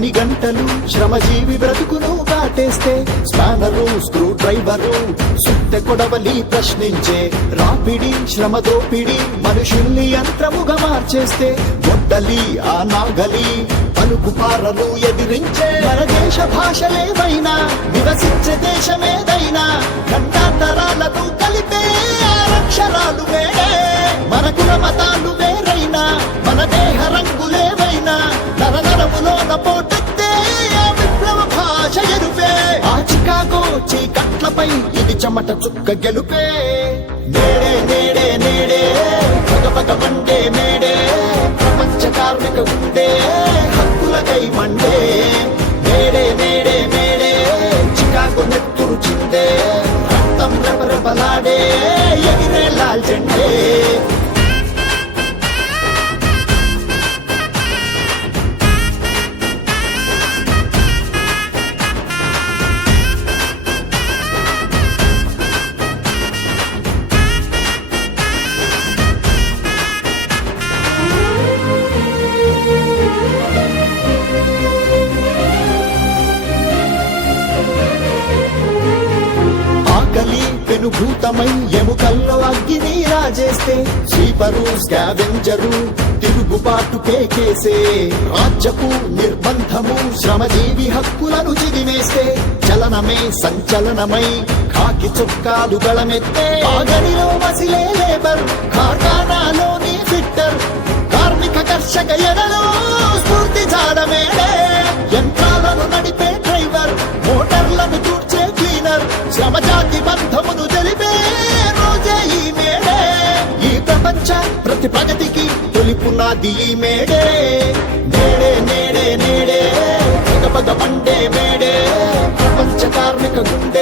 పని గంటలు శ్రమజీవి బ్రతుకును దాటేస్తే స్పానరు స్క్రూ డ్రైవరు సుత్తె కొడవలి ప్రశ్నించే రాపిడి శ్రమ దోపిడి మనుషుల్ని యంత్రముగా మార్చేస్తే గొడ్డలి ఆ నాగలి పలుకు పారలు ఎదిరించే మన దేశ భాషలేవైనా నివసించే దేశమేదైనా గంటాంతరాలను కలిపే అక్షరాలు వేరే మన కుల మతాలు వేరైనా మన దేహ రంగులేవైనా నరనరములోన పోటెత్తే ఆ విప్లవ భాష ఎరుపే ఆ చికాగో చీకట్లపై ఇది చెమట చుక్క గెలుపే నేడే నేడే నేడే పగపగ మండే మేడే ప్రపంచ కార్మిక గుండే హక్కులకై మండే నేడే నేడే మేడే చికాగో నెత్తురు చిందే రక్తం రెపరెపలాడే ఎగిరే లాల్ జెండే ఆకలి పెనుభూతమై ఎముకల్లో అగ్గిని రాజేస్తే స్వీపరు స్కావెంజరు తిరుగుబాటు కేకేసే రాజ్యపు నిర్బంధము శ్రమజీవి హక్కులను చిదిమేస్తే చలనమే సంచలనమై కాకి చొక్కాలు గళమెత్తే ఆగడిలో మసిలే లేబర్ కార్ఖానాలోని ఫిట్టర్ కార్మిక కర్షక ఎడలో స్ఫూర్తి జాడమేడే యంత్రాలను నడిపే డ్రైవర్ మోటార్లను తూర్చే క్లీనర్ శ్రమజాతి బంధమును తెలిపే రోజే ఈ మేడే ఈ ప్రపంచ ప్రతి ప్రగతికి తొలి పునాది ఈ మేడే నేడే నేడే నేడే పగ పగ మండే మేడే ప్రపంచ కార్మిక గుండె